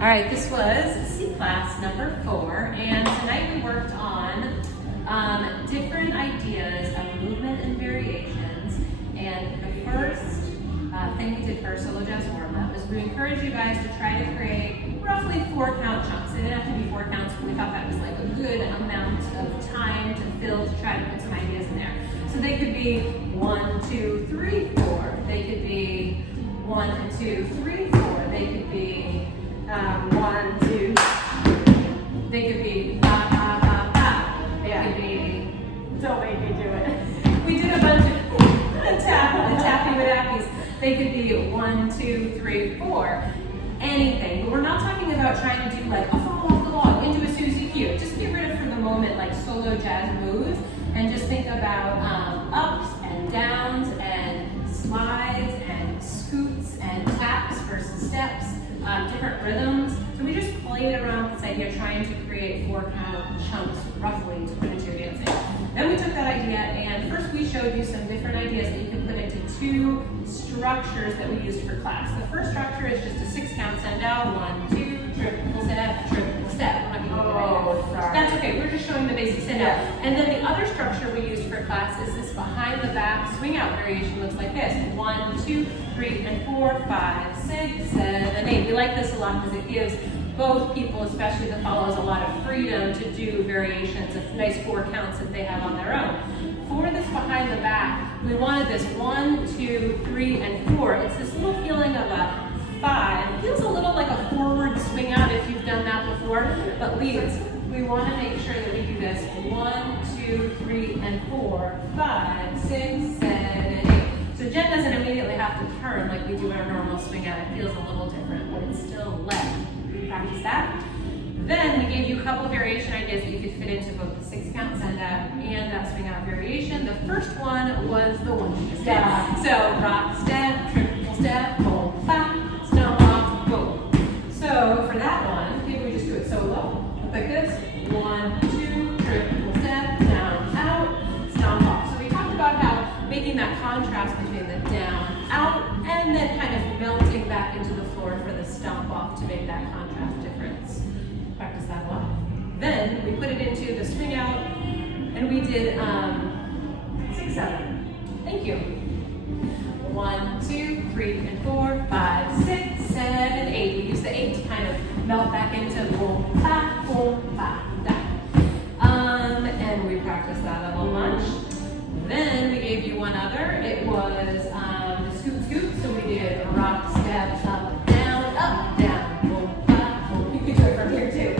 All right, this was C class number 4, and tonight we worked on different ideas of movement and variations. And the first thing we did for our solo jazz warm-up is we encouraged you guys to try to create roughly 4 count chunks. They didn't have to be 4 counts, but we thought that was like a good amount of time to fill to try to put some ideas in there. So they could be 1, 2, 3, 4. They could be 1, 2, 3, 4. They could be 1, 2. They could be ba ba ba ba. They could be. Don't make me do it. We did a bunch of tappy with appies. They could be 1, 2, 3, 4. Anything. But we're not talking about trying to do like a fall off the log into a Susie Q. Just get rid of for the moment like solo jazz moves and just think about ups and downs and slides and scoots and taps versus steps. Different rhythms. So we just played around with this idea, trying to create 4 count chunks roughly to put into your dancing. Then we took that idea and first we showed you some different ideas that you can put into 2 structures that we used for class. The first structure is just a 6 count send out, 1, 2, triple step, triple step. We're not going to do that yet. That's okay, we're just showing the basic send out. And then the other structure we used for class is this behind the back swing out variation. Looks like this: 1, 2, 3, and 4, 5, 6, 7, 8. We like this a lot because it gives both people, especially the follows, a lot of freedom to do variations of nice 4 counts that they have on their own. For this behind the back, we wanted this 1, 2, 3, and 4. It's this little feeling of a 5. It feels a little like a forward swing out if you've done that before, but leads. We want to make sure that we do this 1, 2, 3, and 4, 5, 6, 7, 8. So Jen doesn't immediately have to turn like we do in our normal swing out. It feels a little different, but it's still left. Practice that. Then we gave you a couple of variation ideas that you could fit into both the 6 count send out and that swing out variation. The first one was the one you just did. So rock step, triple step, boom, bop, stomp off, boom. So for that one, maybe we just do it solo, like this. 1, 2, triple step, down, out, stomp off. So we talked about how making that contrast between the down, out, and then kind of melting back into the floor for the stomp off to make that contrast difference. Practice that a lot. Then we put it into the swing out, and we did 6, 7. Thank you. 1, 2, 3, and 4, 5, 6, 7, 8. We use the 8 to kind of melt back into boom, ba, da. And we practiced that a whole bunch. Then we gave you one other. It was the scoot scoot. So we did rock step up, down, boom, ba, boom. You can do it from here too.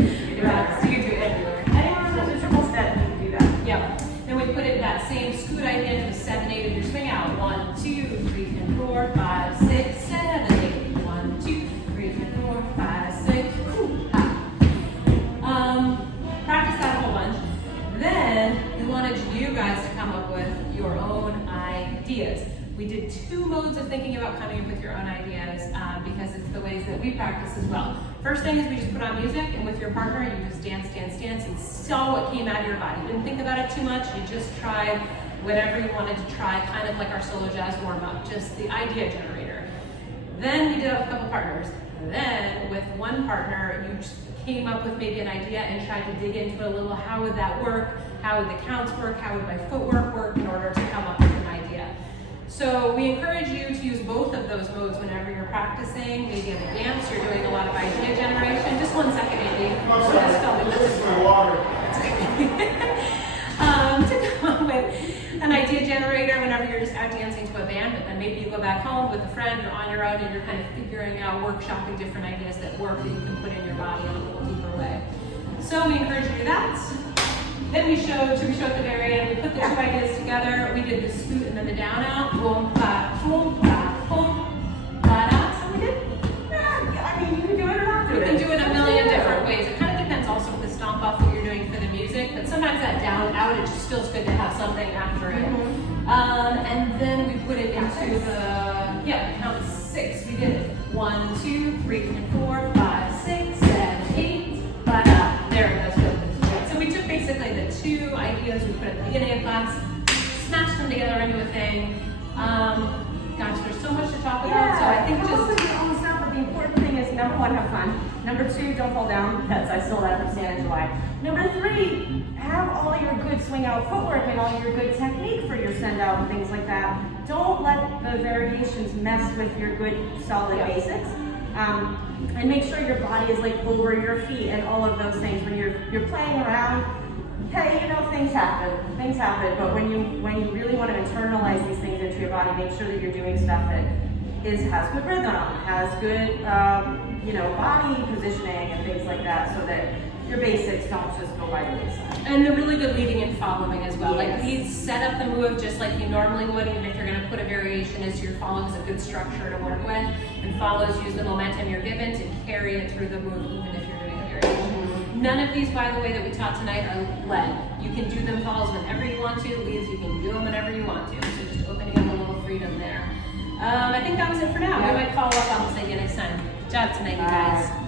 Rock, so you can do it everywhere. Anyone who has a triple step can do that. Yep. Then we put it that same scoot idea into the 7, 8 of your swing out. 1, 2, 3, and 4, 5, 6, 7, 8. 1, 2, 3, and 4, 5, 6. Practice that a whole bunch. Then we wanted you guys to come up with your own ideas. We did 2 modes of thinking about coming up with your own ideas because it's the ways that we practice as well. First thing is we just put on music, and with your partner you just dance, and saw what came out of your body. You didn't think about it too much, you just tried whatever you wanted to try, kind of like our solo jazz warm-up, just the idea generator. Then we did it with a couple partners. Then with one partner, you just came up with maybe an idea and tried to dig into it a little. How would that work? How would the counts work? How would my footwork work in order to come up with an idea? So we encourage you to use both of those modes whenever you're practicing. Maybe in a dance, you're doing a lot of idea generation. Just 1 second, Andy. To come up with an idea generator whenever you're just out dancing to a band, but then maybe you go back home with a friend or on your own and you're kind of figuring out, workshopping different ideas that work that you can put in your body in a little deeper way. So we encourage you to do that. Then we showed, should we show at the very end, we put the 2 ideas together. We did the scoot and then the down out. Boom, ba, boom, ba, boom, ba, da. So we did. Yeah, I mean, you can do it or not do You it. can do it a million different ways. It kind of depends also with the stomp off what you're doing for the music, but sometimes that down out, it just feels good to have something after it. And then we put it into the, count 6. We did it. 1, 2, 3, and 4, 5, 6, 7, 8, ba, da. There it goes. So we took basically the 2 ideas we put at the beginning of class, smashed them together into a thing. Gosh, there's so much to talk about, so I think just... Your own stuff, but the important thing is, number one, have fun. Number 2, don't fall down. I stole that from Stan in July. Number 3, have all your good swing out footwork and all your good technique for your send out and things like that. Don't let the variations mess with your good solid basics. And make sure your body is like over your feet and all of those things. When you're playing around, hey, you know, things happen, but when you really want to internalize these things into your body, make sure that you're doing stuff that has good rhythm, has good, you know, body positioning and things like that, so that your basics don't just go by the wayside. And the really good leading and following as well. Yes. Like lead, set up the move just like you normally would, even if you're going to put a variation as your following is a good structure to work with. And follows use the momentum you're given to carry it through the move, even if you're doing a variation. None of these, by the way, that we taught tonight are led. You can do them follows whenever you want to. Leads, you can do them whenever you want to. So just opening up a little freedom there. I think that was it for now. We might follow up on this again next time. Good job tonight, you guys.